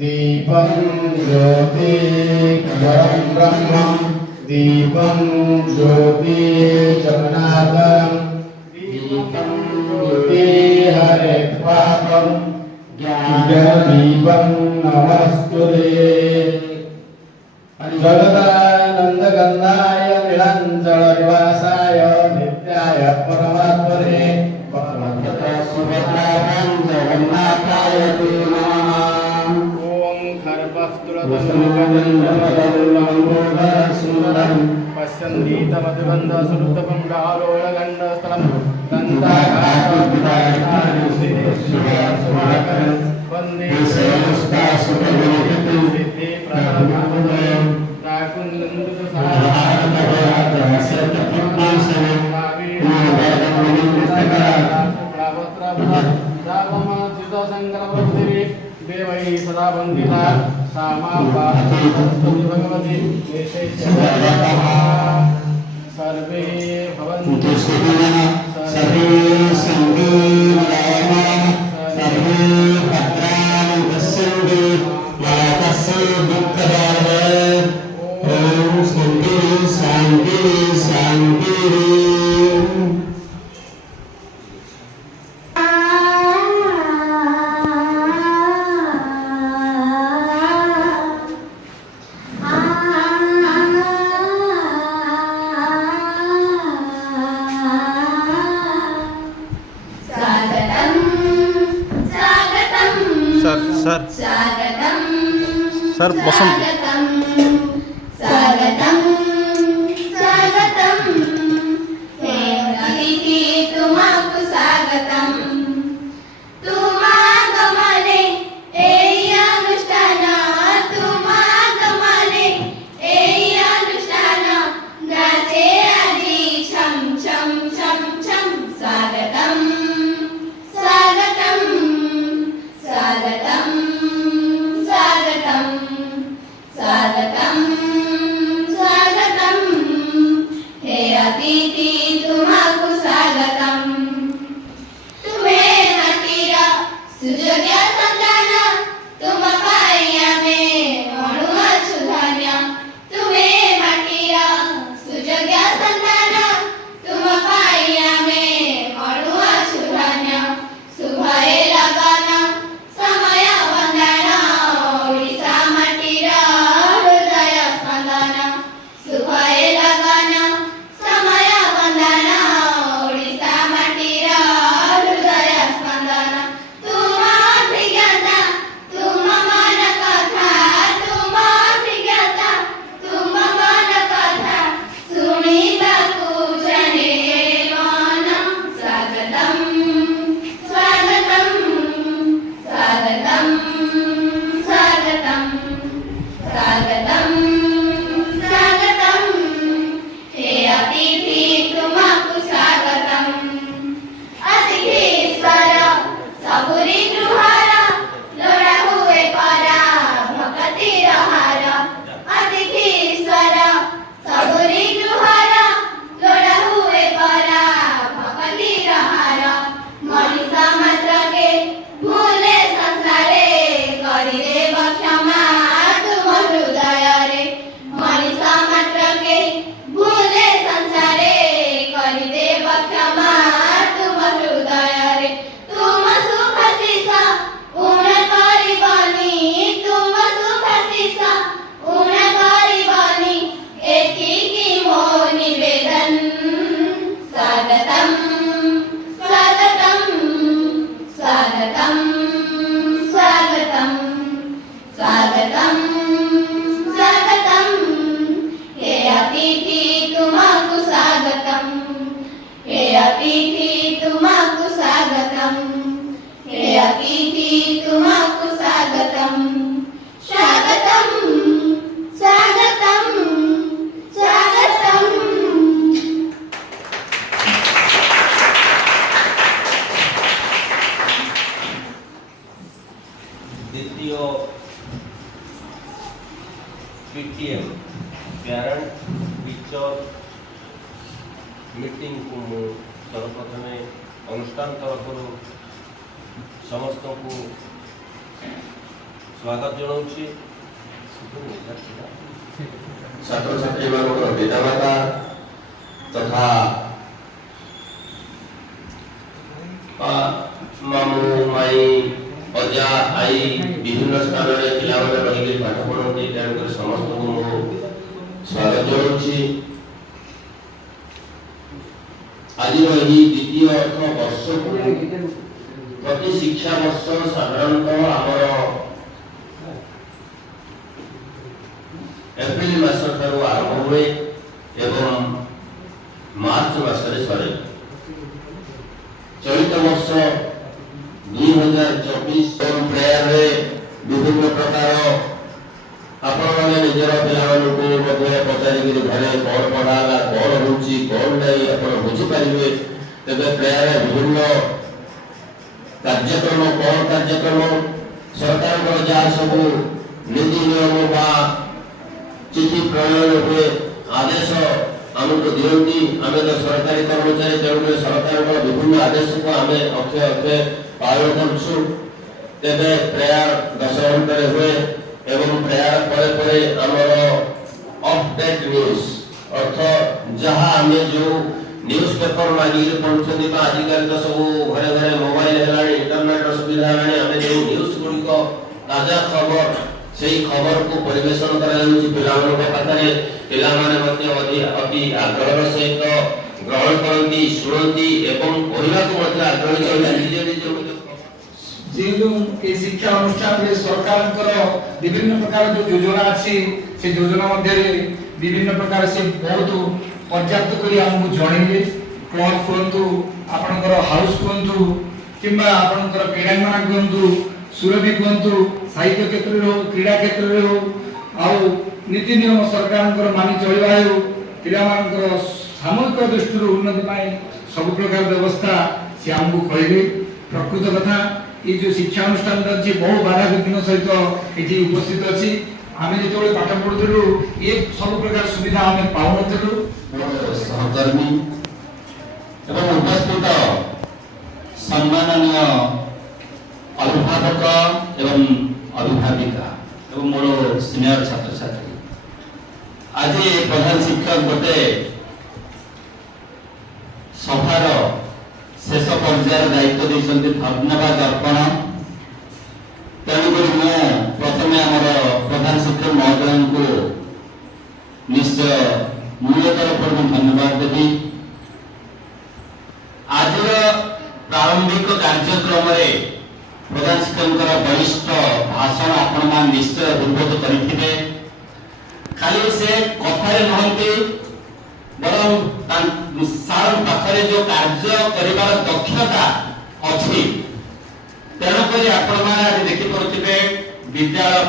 दीपं ज्योति परं ब्रह्म दीपं ज्योति जगन्नाथं दीपं ज्योति हरे पापं ज्ञानदीपं नमस्तुते जगदानन्दगन्धाय नीलाञ्जननिवासाय नित्याय परमात्मने जगन्नाथाय ते नमः। पश्यन्तीतमतिबन्धसुरुतपुण्डालोलगण्डस्थलं वन्दे देवै सदा वन्दिता सा मां पाहि सरस्वती भगवती सर्वे भवन्तु सुखिनः सर्वे सन्तु निरामयाः सर्वे भद्राणि पश्यन्तु मा कश्चित् दुःखभाग् ॐ शान्ति शान्ति शान्तिः। सर बसंत स्वागतम स्वागतम हे अतिथि तुम्हाकु स्वागतम तुम्हागमने एई अनुष्ठान तुम्हागमने एई अनुष्ठान नाचे आजी छम छम छम छम स्वागतम स्वागतम स्वागतम स्वागतम स्वागतम स्वागतम PTM parent teacher meeting को मु सर्वप्रथमे अनुष्ठान तरफ समस्त को स्वागत जनाऊँगी। छात्र छात्री पितामाता तथा मामू माई अजा आई विभिन्न स्थान में पिला रही पाठ पढ़ती तेणुक समस्त को मु स्वागत जनाऊँगी। आज द्वितीय अर्थ वर्ष को प्रति शिक्षा वर्ष साधारणतः आमर एप्रिल मास ठारू आरंभ हुए एवं मार्च मासरे सरे। चलित वर्ष 2024 प्रेयर रे विभिन्न प्रकार आपण निजर पिला पचारि घरे कौन पढ़ाला कौन होची कौन नहीं आपण बुझीपारे। तेज प्रेयर विभिन्न कार्यक्रम कौन कार्यक्रम सरकार जहाँ सब नीति नियम बा चिठी प्रणयन हुए आदेश आमको दिखती आम तो सरकारी कर्मचारी तेणुक सरकार विभिन्न आदेश को आम अक्षय अक्षय पालन करूँ। तेज प्रेयर 10 घंटे हुए एवं प्रेयर परे आमर अपडेट न्यूज अर्थ जहाँ आम जो न्यूज पेपर मागिक पढ़ुं आजिकल तो सब घरे घरे मोबाइल है इंटरनेट सुविधा है आम जो न्यूज गुड़िक ताजा खबर से खबर को परिवेशन पाखे पिलाने अति आग्रह सहित ग्रहण करती शुणती एवं कहना आग्रही जो शिक्षा अनुष्ठान रे सरकार विभिन्न प्रकार जो योजना अच्छी से योजना मध्य विभिन्न प्रकार से बहुत पर्याप्त करी हमको जणैले क्लब कहतु आपणकर हाउस कहतु किंबा आपणकर क्रीडांगना कहतु सुरभि कहतु साहित्य क्षेत्र हो क्रीड़ा क्षेत्र हो आउ नीति नियम सरकार मानि चलवा हो पिलामानकर सामूहिक दृष्टि उन्नति पाई सब प्रकार व्यवस्था से हमको कहले। प्रकृत कथा ये जो शिक्षा अनुष्ठान अच्छी बहुत बाधा विघ्न सहित ये उपस्थित अच्छी आम जो पाठ पढ़ुलु ये सब प्रकार सुविधा आम पाऊनु। सहकर्मी एवं उपस्थित सम्माननीय अभिभावक एवं अभिभाविका एवं मोर सीनियर छात्र छात्री आज प्रधान शिक्षक गोटे सभार शेष पर्यायर दायित्व देते धन्यवाद अर्पण। तेणुक प्रथम आमर प्रधान शिक्षक महोदय को निश्चय मूल्य तरफ धन्यवाद देवी। आज प्रारंभिक कार्यक्रम प्रधान शिक्षक वरिष्ठ भाषण आपण मान निश्चय दुर्बोध करथिबे। खाली से कथारे नहंती बरं सार पाखरे जो कार्य करिबार दक्षता अछि तेणुक आपण मान आज देखि पड़थिबे विद्यालय